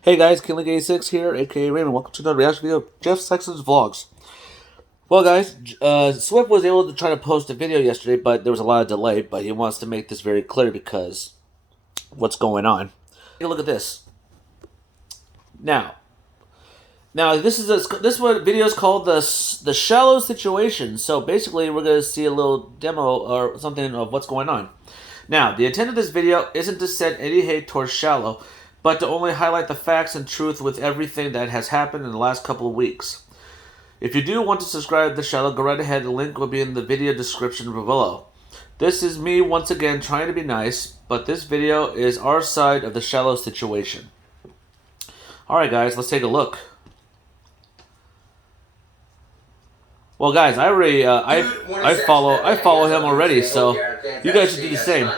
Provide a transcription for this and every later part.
Hey guys, Killing86 here, aka Raymond. Welcome to another reaction video of Jeff Saxton's vlogs. Well, guys, Swift was able to try to post a video yesterday, but there was a lot of delay. But he wants to make this very clear because what's going on. Take a look at this. Now, this video is called the shallow situation. So basically, we're gonna see a little demo or something of what's going on. Now, the intent of this video isn't to send any hate towards Shallow, but to only highlight the facts and truth with everything that has happened in the last couple of weeks. If you do want to subscribe to Shallow, go right ahead. The link will be in the video description below. This is me once again trying to be nice, but this video is our side of the Shallow situation. Alright guys, let's take a look. Well, guys, I already I follow him already, so you guys should do the same.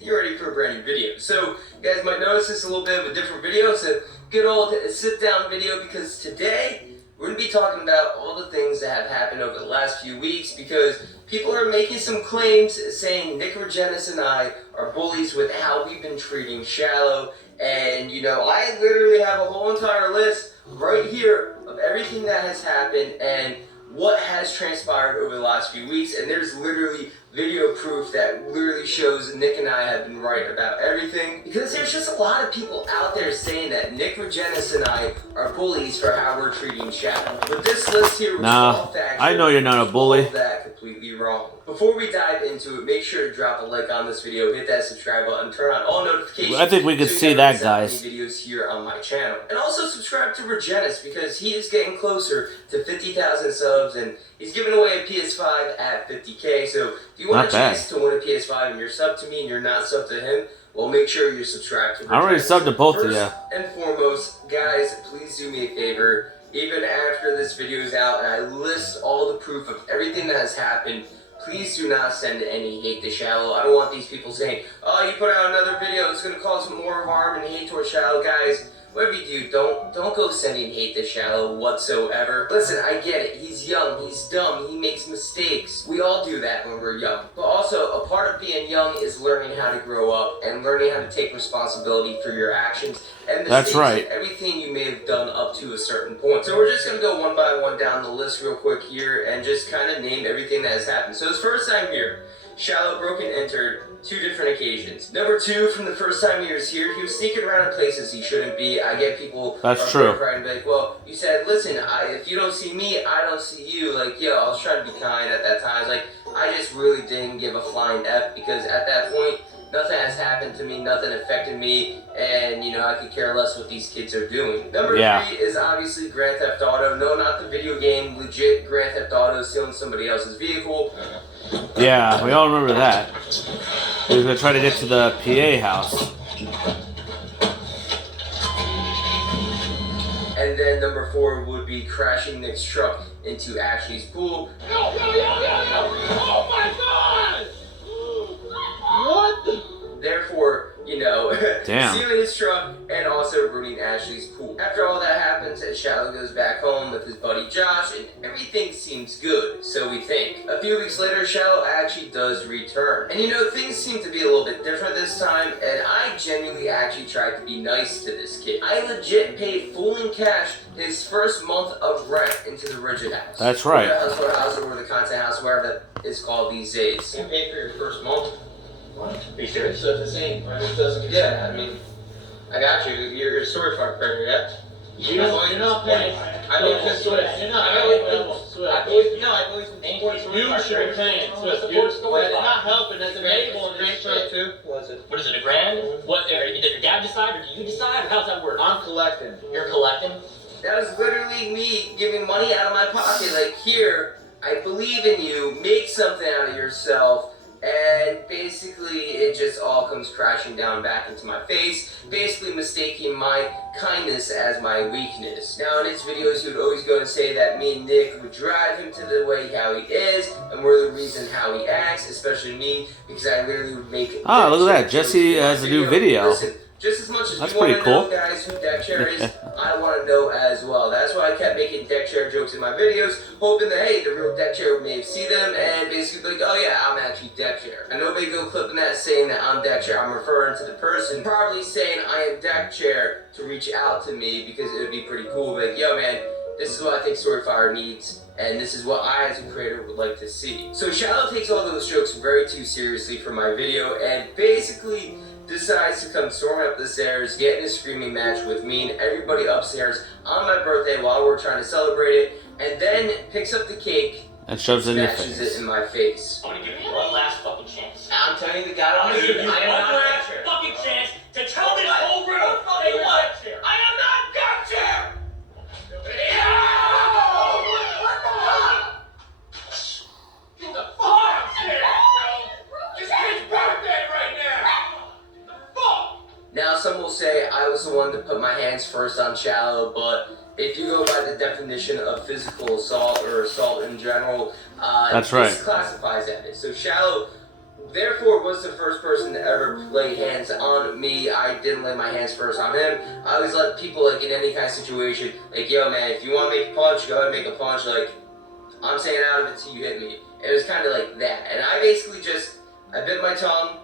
You're ready for a brand new video. So you guys might notice this is a little bit of a different video. It's a good old sit-down video because today we're going to be talking about all the things that have happened over the last few weeks because people are making some claims saying Nick Regenis and I are bullies with how we've been treating Shallow. And, you know, I literally have a whole entire list right here of everything that has happened and what has transpired over the last few weeks, and there's literally video proof that literally shows Nick and I have been right about everything, because there's just a lot of people out there saying that Nick Regenis and I are bullies for how we're treating Shallow. But this list here was all factual. I know you're not a bully. All that completely wrong. Before we dive into it, make sure to drop a like on this video, hit that subscribe button, turn on all notifications. I think we can see that, guys. Videos here on my channel, and also subscribe to Regenis because he is getting closer to 50,000 subs, and he's giving away a PS5 at 50K. So if you want a chance to win a PS5 and you're sub to me and you're not sub to him, well, make sure you're subscribed to Regenis. I already subbed to both of you. First and foremost, guys, please do me a favor. Even after this video is out and I list all the proof of everything that has happened, please do not send any hate to Shallow. I don't want these people saying, oh, you put out another video, it's going to cause more harm and hate towards Shallow. Guys, whatever you do, don't go sending hate to Shallow whatsoever. Listen, I get it. He's young, he's dumb, he makes mistakes. We all do that when we're young. But also, a part of being young is learning how to grow up and learning how to take responsibility for your actions and That's right. Everything you may have done up to a certain point. So we're just going to go one by one down the list real quick here and just kind of name everything that has happened. So his first time here, Shallow broke and entered 2 different occasions. Number 2, from the first time he was here, he was sneaking around in places he shouldn't be. I get people That's true. And be like, well, you said, listen, if you don't see me, I don't see you. Like, yo, I was trying to be kind at that time. I was like, I just really didn't give a flying F because at that point, nothing has happened to me, nothing affected me, and, you know, I could care less what these kids are doing. Number 3 is obviously Grand Theft Auto. No, not the video game, legit Grand Theft Auto, stealing somebody else's vehicle. Yeah, we all remember that. He was going to try to get to the PA house. And then number 4 would be crashing Nick's truck into Ashley's pool. Yo! Oh my God! What? Therefore, you know, Damn. stealing his truck and also ruining Ashley's pool. After all that happens, Shallow goes back home with his buddy Josh, and everything seems good, so we think. A few weeks later, Shallow actually does return. And you know, things seem to be a little bit different this time, and I genuinely actually tried to be nice to this kid. I legit paid full in cash his first month of rent into the Rigid House. That's right. Or the house or the content house, wherever that is called these days. You paid for your first month? What? Are you serious? So it's the same. Yeah, I mean, I got you. You're a storage farm partner, yeah? You're not paying. I know it's Swift. You're not paying Swift. You should be paying Swift. It's not helping as an enable in this shit. Too? Was it? What is it, $1,000? What, did your dad decide or do you decide or how's that work? I'm collecting. You're collecting? That was literally me giving money out of my pocket. Like, here, I believe in you. Make something out of yourself. And basically, it just all comes crashing down back into my face, basically mistaking my kindness as my weakness. Now, in his videos, he would always go and say that me and Nick would drive him to the way how he is, and we're the reason how he acts, especially me, because I literally would make... Ah, look at that. Jesse has a new video. Listen, just as much as That's you want to pretty cool. know, guys, who deck chair is, I want to know as well. That's why I kept making deck chair jokes in my videos, hoping that, hey, the real deck chair may see them and basically be like, oh yeah, I'm actually deck chair. And nobody go clipping that saying that I'm deck chair. I'm referring to the person probably saying I am deck chair to reach out to me because it would be pretty cool. Like, yo, man, this is what I think Storyfire needs, and this is what I, as a creator, would like to see. So Shallow takes all those jokes very too seriously for my video, and basically decides to come storming up the stairs, get in a screaming match with me and everybody upstairs on my birthday while we're trying to celebrate it, and then picks up the cake and shoves it in your smashes face. it in my face. I'm gonna give you one last fucking chance. I'm telling you, the guy I'm on gonna the give you I am one not last deck chair. fucking chance to tell this whole room that you're deck chair. I am not deck chair! Get the fuck upstairs, bro! It's his birthday right now! The fuck? Now, some will say I was the one to put my hands first on Shallow, but if you go by the definition of physical assault or assault in general, That's right. this classifies as it. So Shallow, therefore, was the first person to ever lay hands on me. I didn't lay my hands first on him. I always let people, like, in any kind of situation, like, yo, man, if you want to make a punch, go ahead and make a punch. Like, I'm staying out of it till you hit me. It was kind of like that. And I basically just, I bit my tongue.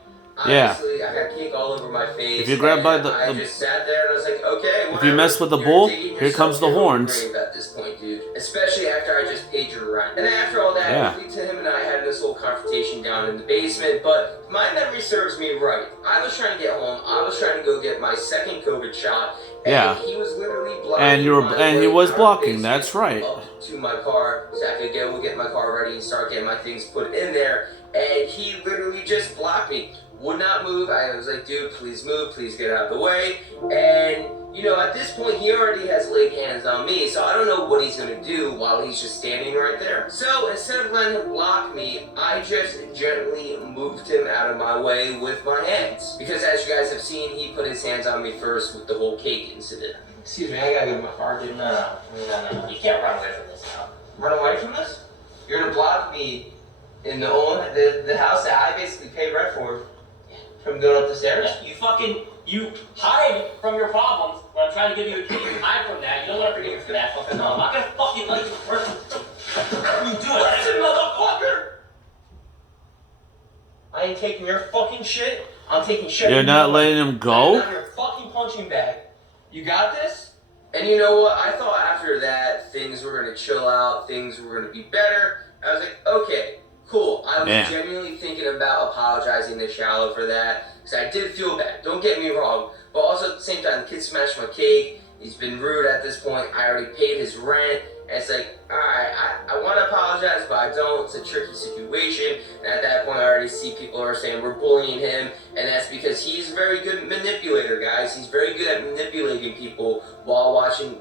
Yeah. Obviously, I got cake all over my face. If you grab by the- I just sat there and I was like, okay, whatever. If you mess with the You're bull, digging here comes yourself the in a horns. grave at this point, dude. Especially after I just paid your rent. And then after all that, Yeah. it leads to him and I having this little confrontation down in the basement. But if my memory serves me right, I was trying to get home. I was trying to go get my second COVID shot. And Yeah. he was literally blocking And you were, my and he way was out of the blocking. basement That's right. up to my car so I could go get my car ready and start getting my things put in there. And he literally just blocked me. Would not move. I was like, dude, please move, please get out of the way. And, you know, at this point, he already has laid hands on me, so I don't know what he's gonna do while he's just standing right there. So instead of letting him block me, I just gently moved him out of my way with my hands. Because as you guys have seen, he put his hands on me first with the whole cake incident. Excuse me, I gotta go to my car, dude. No. You can't run away from this now. Run away from this? You're gonna block me in the house that I basically paid rent for. From going up the stairs? You hide from your problems when I'm trying to give you a key. You hide from that. You don't want to forgive me for that. Fucking no. I'm not gonna fucking let you first. You do it. Listen, motherfucker! I ain't taking your fucking shit. I'm taking shit. You're not letting him go? I'm your fucking punching bag. You got this? And you know what? I thought after that, things were gonna chill out. Things were gonna be better. I was like, okay. Cool. I was genuinely thinking about apologizing to Shallow for that because I did feel bad. Don't get me wrong, but also at the same time, the kid smashed my cake. He's been rude at this point. I already paid his rent. And it's like, all right, I want to apologize, but I don't. It's a tricky situation. And at that point, I already see people are saying we're bullying him, and that's because he's a very good manipulator, guys. He's very good at manipulating people while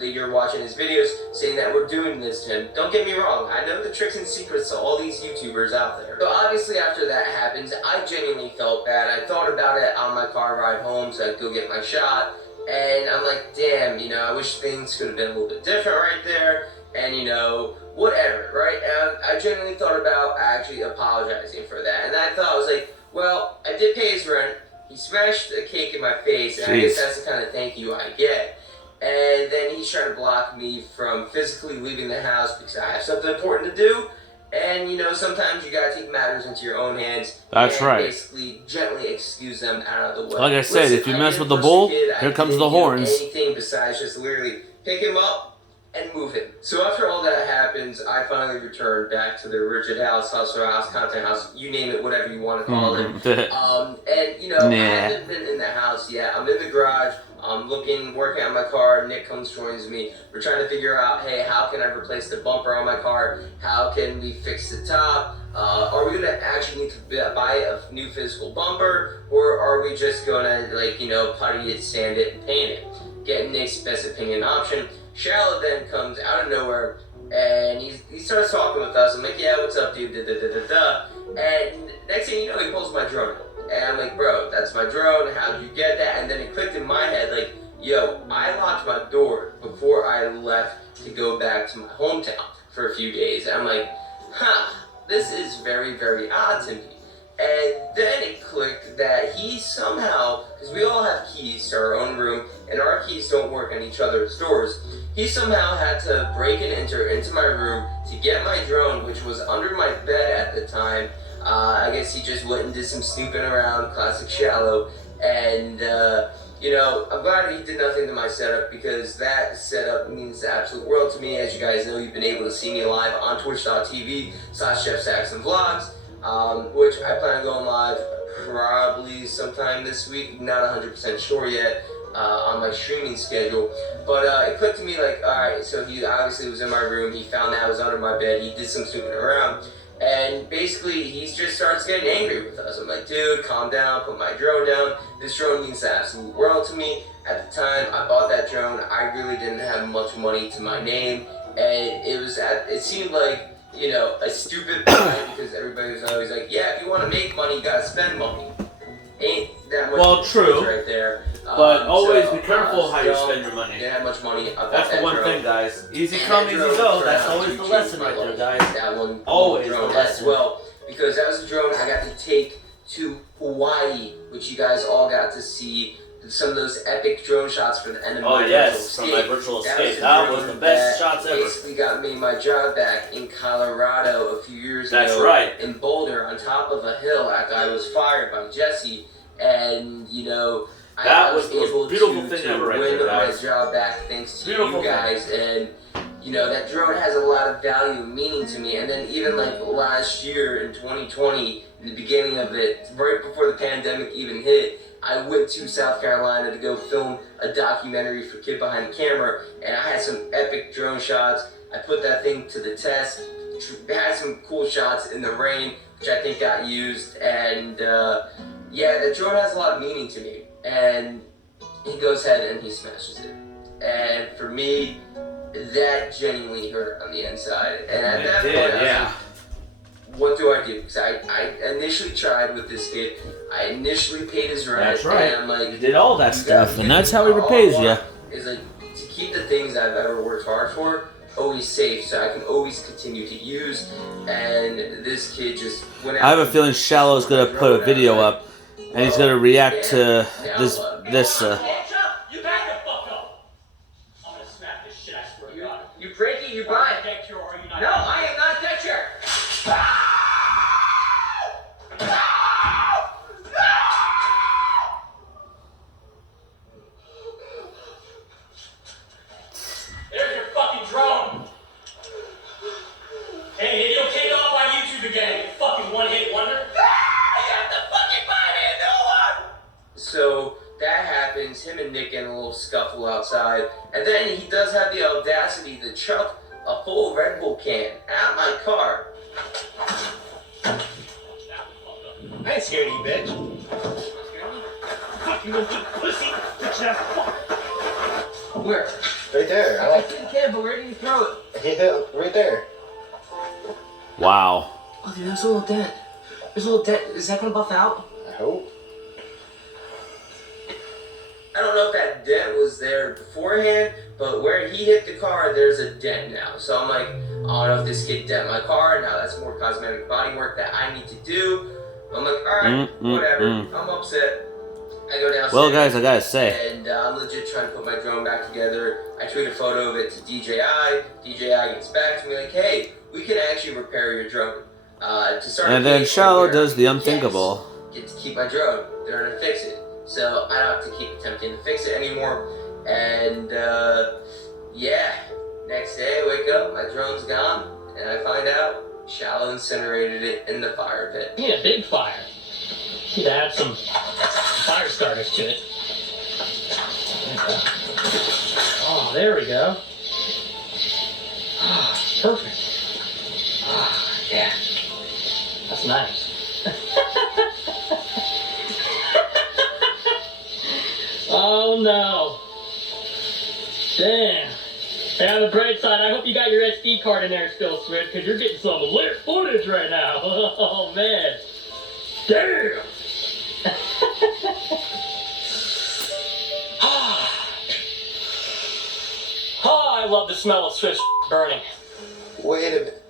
you're watching his videos, saying that we're doing this to him. Don't get me wrong. I know the tricks and secrets to all these YouTubers out there. So obviously, after that happens, I genuinely felt bad. I thought about it on my car ride home, so I'd go get my shot. And I'm like, damn, you know, I wish things could have been a little bit different right there. And, you know, whatever, right? And I genuinely thought about actually apologizing for that. And I thought, I was like, well, I did pay his rent. He smashed a cake in my face. And I guess that's the kind of thank you I get. And then he's trying to block me from physically leaving the house because I have something important to do. And, you know, sometimes you gotta take matters into your own hands. That's and right. Basically, gently excuse them out of the way. Like I said, if you mess with the bull, here comes the horns. Anything besides just literally pick him up and move him. So after all that happens, I finally returned back to the Rigid House, Hustler House, Content House, you name it, whatever you want to call it. And, you know, I haven't been in the house yet. I'm in the garage. I'm working on my car. Nick comes, joins me. We're trying to figure out, hey, how can I replace the bumper on my car? How can we fix the top? Are we gonna actually need to buy a new physical bumper, or are we just gonna, like, you know, putty it, sand it, and paint it? Get Nick's best opinion option. Shallow then comes out of nowhere, and he starts talking with us. I'm like, yeah, what's up, dude? And next thing you know, he pulls my drone out. And I'm like, bro, that's my drone. How'd you get that? And then it clicked in my head, like, yo, I locked my door before I left to go back to my hometown for a few days. And I'm like, this is very, very odd to me. And then it clicked that he somehow, because we all have keys to our own room, and our keys don't work on each other's doors, he somehow had to break and enter into my room to get my drone, which was under my bed at the time. I guess he just went and did some snooping around, classic Shallow, and you know, I'm glad he did nothing to my setup, because that setup means the absolute world to me. As you guys know, you've been able to see me live on twitch.tv/Chef Saxton Vlogs, which I plan on going live probably sometime this week, not 100% sure yet, on my streaming schedule. But it clicked to me like, alright, so he obviously was in my room, he found that I was under my bed, he did some snooping around, and basically he just starts getting angry with us. I'm like, dude, calm down, put my drone down. This drone means the absolute world to me. At the time I bought that drone, I really didn't have much money to my name, and it seemed like, you know, a stupid buy, because everybody was always like, yeah, if you want to make money, you gotta spend money. Ain't that much Well, true. right there. But always be careful how you spend your money. Didn't have much money. That's the one thing, guys. Easy come, easy go. That's always the lesson right there, guys. That one Always the drone lesson. as well, because that was a drone I got to take to Hawaii, which you guys all got to see. Some of those epic drone shots for the end of my yes, from my virtual escape. That was the best shots ever. Basically got me my job back in Colorado a few years ago. That's right. In Boulder, on top of a hill, after I was fired by Jesse, and you know, that I was the most able beautiful to thing ever right win there, my guys. job back thanks to Beautiful you guys, and you know, that drone has a lot of value and meaning to me. And then even like last year in 2020, in the beginning of it, right before the pandemic even hit, I went to South Carolina to go film a documentary for Kid Behind the Camera, and I had some epic drone shots. I put that thing to the test, had some cool shots in the rain, which I think got used, and yeah, the drone has a lot of meaning to me. And he goes ahead and he smashes it. And for me, that genuinely hurt on the inside. And at that point, I was like, what do I do? Because I initially tried with this kid. I initially paid his rent. That's right. And I'm like, you did all that stuff, and that's how he repays you. Is like to keep the things I've ever worked hard for always safe, so I can always continue to use. And this kid just went out. I have a feeling Shallow's gonna put a video up, and he's gonna react to this. You back the fuck up! I'm gonna smack this shit, I swear to God. You break it, you buy it. Deck chair, or are you not? No, I am not that chair. There's your fucking drone. Hey, maybe you'll take it off on YouTube again. You fucking one-hit wonder. You have to fucking buy me a new one. So that happens. Him and Nick get in a little scuffle outside, and then he does have the audacity to chuck a full Red Bull can at my car. I ain't scared of you, bitch. Fucking little pussy. Bitch, that fuck. Where? Right there. I think you can, but where do you throw it? Yeah, right there. Wow. Oh, dude, there's a little dent. There's a little dent. Is that gonna buff out? I hope. I don't know if that dent was there beforehand, but where he hit the car, there's a dent now. So I'm like, I don't know if this kid dent my car. Now that's more cosmetic body work that I need to do. I'm like, alright, whatever. I'm upset. I go downstairs. Well, guys, I gotta say, And I'm legit trying to put my drone back together. I tweet a photo of it to DJI. DJI gets back to me like, hey, we can actually repair your drone. To start and then Shallow does the unthinkable. Get to keep my drone. They're gonna fix it. So I don't have to keep attempting to fix it anymore. And yeah, next day I wake up, my drone's gone, and I find out Shallow incinerated it in the fire pit. Yeah, a big fire. Need to add some fire starters to it. Oh, there we go. Ah, perfect. Ah, yeah. That's nice. Oh no. Damn. Hey, on the bright side, I hope you got your SD card in there still, Switch, because you're getting some lit footage right now. Oh man. Damn. Oh, I love the smell of Switch burning. Wait a minute.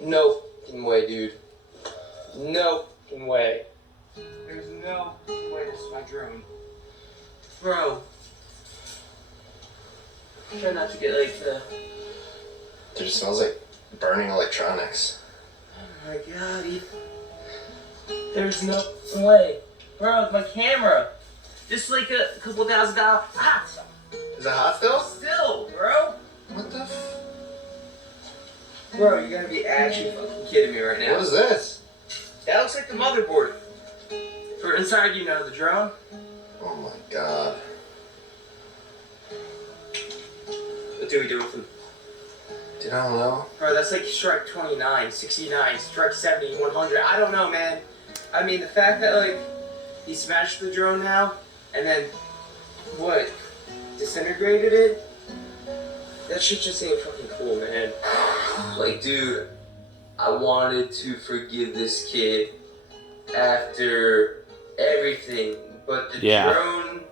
No way, dude. No way. There's no way this is my drone. Bro. Try not to get like the... Dude, it smells like burning electronics. Oh my god, there's no way. Bro, it's my camera. Just like a couple $1,000. Ah! Is it hot still? Still, bro. What the f... Bro, you gotta be actually fucking kidding me right now. What is this? That looks like the motherboard. For inside, you know, the drone. Oh my god. What do we do with them? Dude, I don't know. Bro, that's like strike 29, 69, strike 70, 100. I don't know, man. I mean, the fact that, like, he smashed the drone now, and then, what, disintegrated it? That shit just ain't fucking cool, man. Like, dude, I wanted to forgive this kid after everything, but the drone...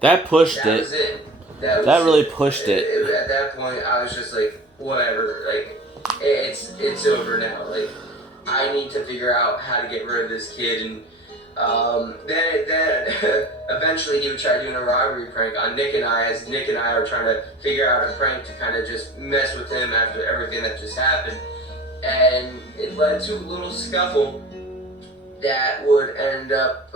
That pushed that it. Was it. That really pushed it. At that point, I was just like, whatever, like, it's over now. Like, I need to figure out how to get rid of this kid, and then eventually he would try doing a robbery prank on Nick and I, as Nick and I are trying to figure out a prank to kind of just mess with him after everything that just happened, and it led to a little scuffle that would end up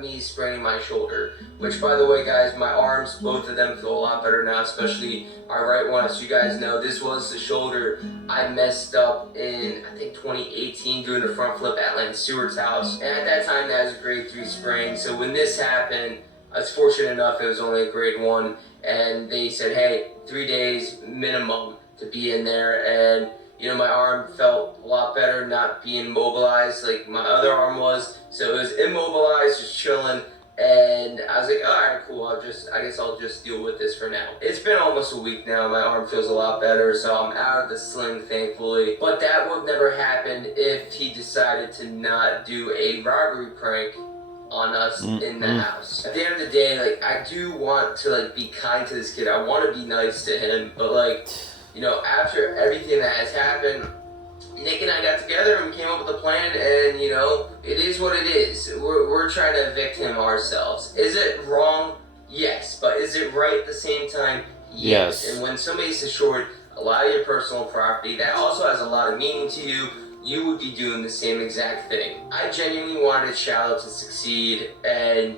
me spraining my shoulder. Which, by the way, guys, my arms, both of them, feel a lot better now, especially my right one. As you guys know, this was the shoulder I messed up in, I think, 2018 doing the front flip at Lance Stewart's house. And at that time, that was a grade 3 sprain. So when this happened, I was fortunate enough it was only a grade 1. And they said, hey, 3 days minimum to be in there. And you know, my arm felt a lot better not being mobilized like my other arm was. So it was immobilized, just chilling. And I was like, alright, cool, I guess I'll just deal with this for now. It's been almost a week now, my arm feels a lot better, so I'm out of the sling, thankfully. But that would never happen if he decided to not do a robbery prank on us in the house. At the end of the day, like, I do want to, like, be kind to this kid. I want to be nice to him, but, like, you know, after everything that has happened, Nick and I got together and we came up with a plan, and, you know, it is what it is. We're trying to evict him ourselves. Is it wrong? Yes. But is it right at the same time? Yes. And when somebody's assured a lot of your personal property that also has a lot of meaning to you, you would be doing the same exact thing. I genuinely wanted Shallow to succeed, and,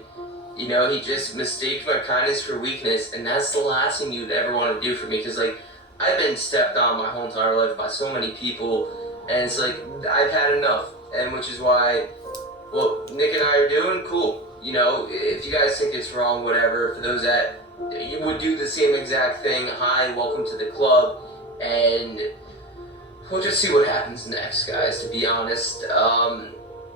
you know, he just mistaked my kindness for weakness, and that's the last thing you'd ever want to do for me, because, like, I've been stepped on my whole entire life by so many people, and it's like, I've had enough, and which is why, what Nick and I are doing, cool. You know, if you guys think it's wrong, whatever, for those that you would do the same exact thing, hi, welcome to the club, and we'll just see what happens next, guys, to be honest.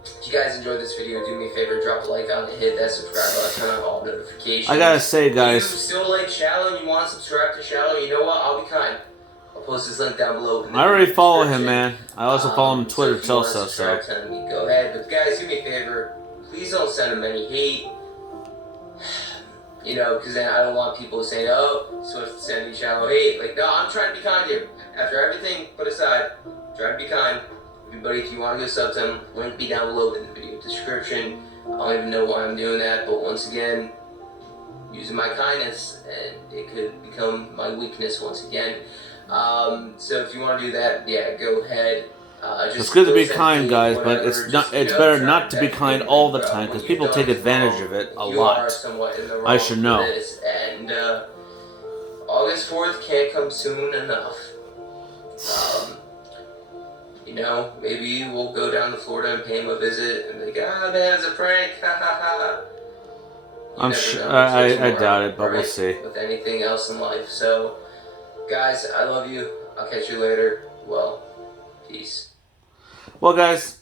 If you guys enjoyed this video, do me a favor, drop a like on it, hit that subscribe button, turn on all notifications. I gotta say, guys, if you still like Shallow and you want to subscribe to Shallow, you know what, I'll be kind. I'll post this link down below. I already follow him, man. I also follow him on Twitter, so so. Go ahead, but guys, do me a favor, please don't send him any hate. You know, because then I don't want people saying, oh, Swift sending Shallow hate. Like, no, I'm trying to be kind here. After everything put aside, try to be kind. Everybody, if you want to go sub to him, link be down below in the video description. I don't even know why I'm doing that, but once again, using my kindness, and it could become my weakness once again. So if you want to do that, yeah, go ahead. It's good to be kind, guys, but it's not. It's better not to be kind all the time, because people take advantage of it a lot. I should know. And August 4th can't come soon enough. You know, maybe we'll go down to Florida and pay him a visit and be like, ah, man, it's a prank, ha ha ha. I'm sure. I doubt it, but we'll see. With anything else in life. So, guys, I love you. I'll catch you later. Well, peace. Well, guys,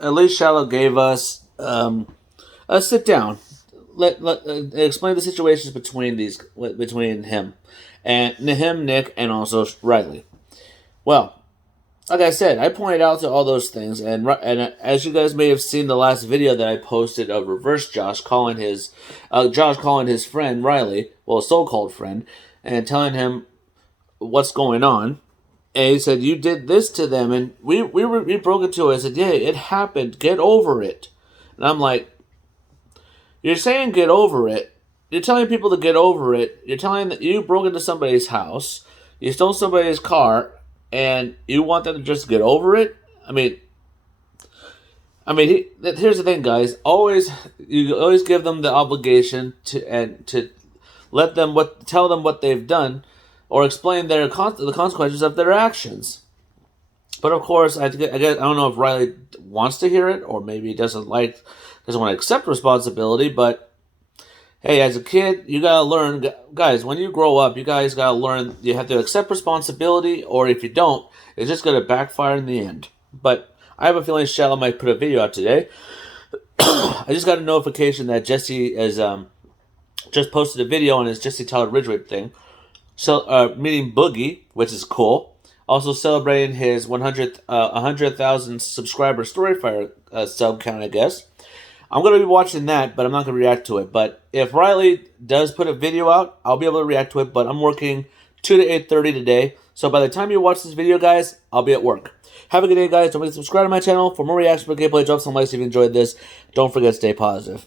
at least Shallow gave us a sit down. Explain the situations between him, Nick, and also Riley. Well, like I said, I pointed out to all those things, and as you guys may have seen the last video that I posted of Reverse Josh calling his friend Riley, well, so-called friend, and telling him what's going on. And he said, you did this to them. And we broke it to it. I said, yeah, it happened. Get over it. And I'm like, you're saying get over it. You're telling people to get over it. You're telling that you broke into somebody's house. You stole somebody's car. And you want them to just get over it? I mean, here's the thing, guys. You always give them the obligation to let them tell them what they've done, or explain the consequences of their actions. But of course, I don't know if Riley wants to hear it, or maybe he doesn't want to accept responsibility. But hey, as a kid, you gotta learn, guys. When you grow up, you guys gotta learn. You have to accept responsibility, or if you don't, it's just gonna backfire in the end. But I have a feeling Shallow might put a video out today. I just got a notification that Jesse has just posted a video on his Jesse Tyler Ridgeway thing. So, meeting Boogie, which is cool. Also celebrating his 100,000 subscriber Storyfire sub count, I guess. I'm going to be watching that, but I'm not going to react to it. But if Riley does put a video out, I'll be able to react to it. But I'm working 2 to 8:30 today. So by the time you watch this video, guys, I'll be at work. Have a good day, guys. Don't forget to subscribe to my channel for more reaction to gameplay. Drop some likes if you enjoyed this. Don't forget to stay positive.